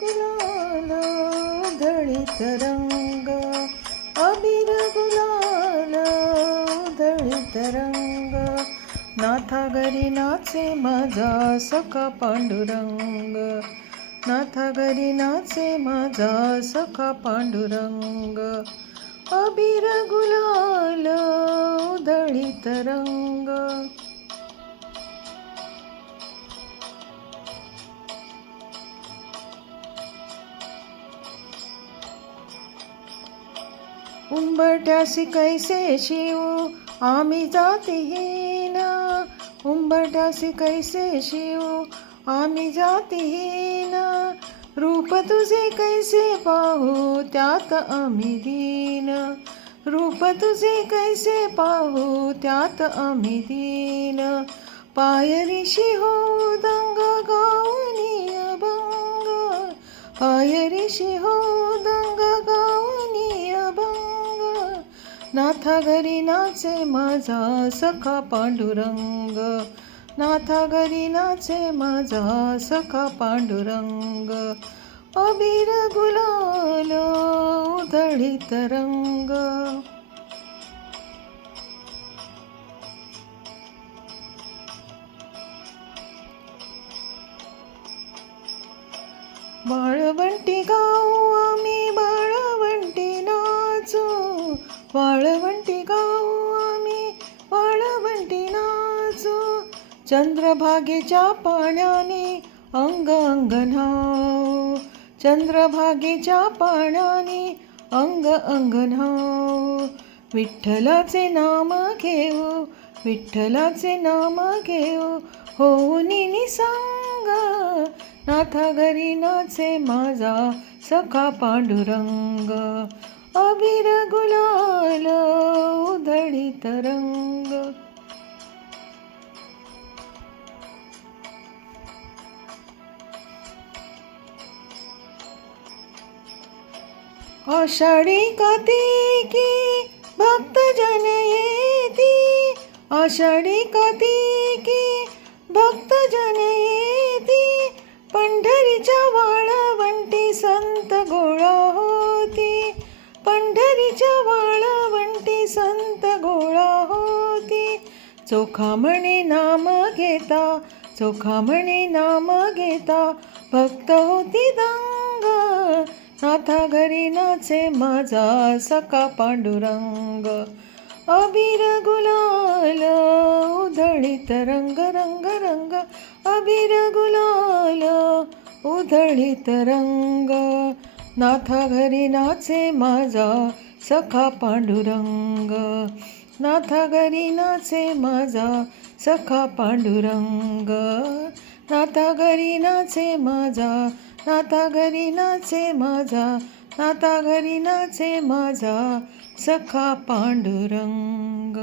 गुलाल उधळीत रंग, अबीर गुलाल उधळीत रंग, नाथा घरी नाचे माझा सखा पांडुरंग, नाथा घरी नाचे माझा सखा पांडुरंग, अबीर गुलाल उधळीत रंग. उंबरठ्यासी कैसे शिवू आम्ही जातीहीन, उंबरठ्यासी कैसे शिवू आम्ही जातीहीन, रूप तुझे कैसे पाहू त्यात आम्ही दीन, रूप तुझे कैसे पाहू त्यात आम्ही दीन, पायरीशी हो दंग गाऊनी अभंग, पायरीशी हो दंग गाऊनी अभंग, नाथा घरी नाचे माझा सखा पांडुरंग, नाथा घरी नाचे माझा सखा पांडुरंग, अबीर गुलाल उधळीत रंग. वाळवंटी गाऊ आम्ही वाळवंटी नाचू, वाळवंटी गाऊ आम्ही वाळवंटी नाचू, चंद्रभागेच्या पाण्याने अंग अंग न्हाऊ, चंद्रभागेच्या पाण्याने अंग अंग न्हाऊ, विठ्ठलाचे नाम घेऊ, विठ्ठलाचे नाम घेऊ होऊनी निसंग, नाथा घरी नाचे माझा सखा पांडुरंग, अबीर गुलाल उधळीत रंग. आषाढी कार्तिकी भक्तजन येती, आषाढी कार्तिकी भक्तजन येती, पंढरीच्या वाळवंटी संत गोळा होती, पंढरीच्या वाळवंटी संत गोळा होती, चोखामणी नाम घेता, चोखामणी नाम घेता भक्त होती दंग, नाथा घरी नाचे माझा सखा पांडुरंग, अबीर गुलाल उधळीत रंग रंग रंग, अबीर गुलाल उधळीत रंग, नाथा घरी नाचे माझा सखा पांडुरंग, नाथा घरी नाचे माझा सखा पांडुरंग, नाथा घरी नाचे माझा, नाथा घरी नाचे माझा, नाथा घरी नाचे माझा सखा पांडुरंग.